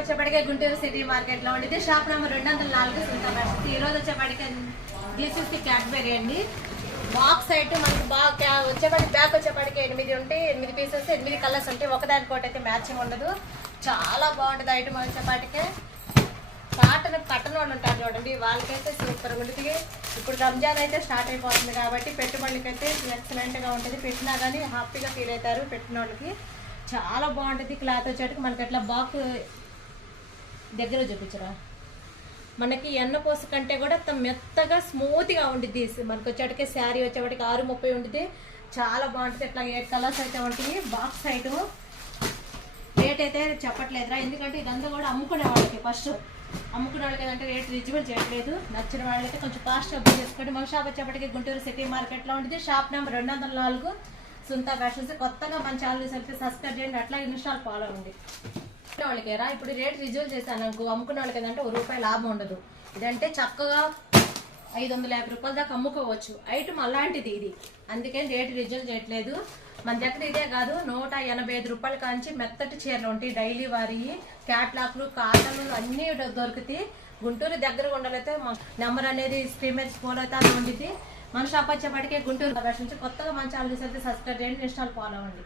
వచ్చేప్పటికే Guntur city market లో ఉండేది shop number 204 సుంతా. ఈ రోజు వచ్చేప్పటికే DCC క్యాడ్బెరీ అండి. బాక్స్ ఐటమ్ మనకి బాగా వచ్చేప్పటికి బ్యాక్ వచ్చేప్పటికి 8 ఉంటాయి, 8 పీసెస్, 8 కలర్స్ ఉంటాయి. ఒకదానికోటి అయితే మ్యాచింగ్ ఉండదు. చాలా బాగుంటుంది ఐటమ్. వచ్చేప్పటికే కట్టన వాళ్ళు ఉంటారు చూడండి, వాళ్ళకైతే సూపర్ ఉంటుంది. ఇప్పుడు రంజాన్ అయితే స్టార్ట్ అయిపోతుంది కాబట్టి పెట్టుబడులకైతే ఎక్సలెంట్గా ఉంటుంది. పెట్టినా కానీ హ్యాపీగా ఫీల్ అవుతారు పెట్టిన వాళ్ళకి. చాలా బాగుంటుంది. క్లాత్ వచ్చేటికి మనకి అట్లా బాక్స్ దగ్గర చూపించరా, మనకి ఎన్నపోస కంటే కూడా మెత్తగా స్మూత్గా ఉంటుంది. మనకి వచ్చేటికి శారీ వచ్చేవాటికి 630 ఉంటుంది. చాలా బాగుంటుంది. ఇట్లా 8 కలర్స్ అయితే ఉంటుంది. బాక్స్ ఐటమ్ రేట్ అయితే చెప్పట్లేదురా, ఎందుకంటే ఇదంతా కూడా అమ్ముకునే వాళ్ళకి ఫస్ట్ అమ్ముకునే వాళ్ళకి ఏదంటే రేట్ రిజబుల్ చేయట్లేదు. నచ్చిన వాళ్ళైతే కొంచెం కాస్ట్ బుక్ చేసుకోండి. మన షాప్ వచ్చేప్పటికి గుంటూరు సిటీ మార్కెట్లో ఉంటుంది. షాప్ నెంబర్ 204 సుంతా ఫ్యాషన్స్. కొత్తగా మన ఛానల్ సబ్స్క్రైబ్ చేయండి, అట్లా ఇన్స్టాల్ ఫాలో అవ్వండి. వాళ్ళకేరా ఇప్పుడు రేట్ రిజువల్ చేశాను అనుకో, అమ్ముకునే వాళ్ళకి ఏదంటే ₹1 లాభం ఉండదు. ఇదంటే చక్కగా 550 రూపాయల దాకా అమ్ముకోవచ్చు. ఐటమ్ అలాంటిది ఇది, అందుకని రేట్ రిజువల్ చేయట్లేదు. మన దగ్గర ఇదే కాదు 185 రూపాయల కాంచి మెత్తటి చీరలు ఉంటాయి. డైలీ వారి క్యాట్లాక్లు, కాటన్లు అన్నీ దొరుకుతాయి. గుంటూరు దగ్గర ఉండాలైతే నెంబర్ అనేది స్క్రీన్ మీద స్క్రోల్ అయితే అది ఉంటుంది. మన షాప్ వచ్చేప్పటికే గుంటూరు నుంచి. కొత్తగా మన ఛానల్ సబ్స్క్రైబ్ చేయండి, ఇన్స్టాల్ ఫాలో అవ్వండి.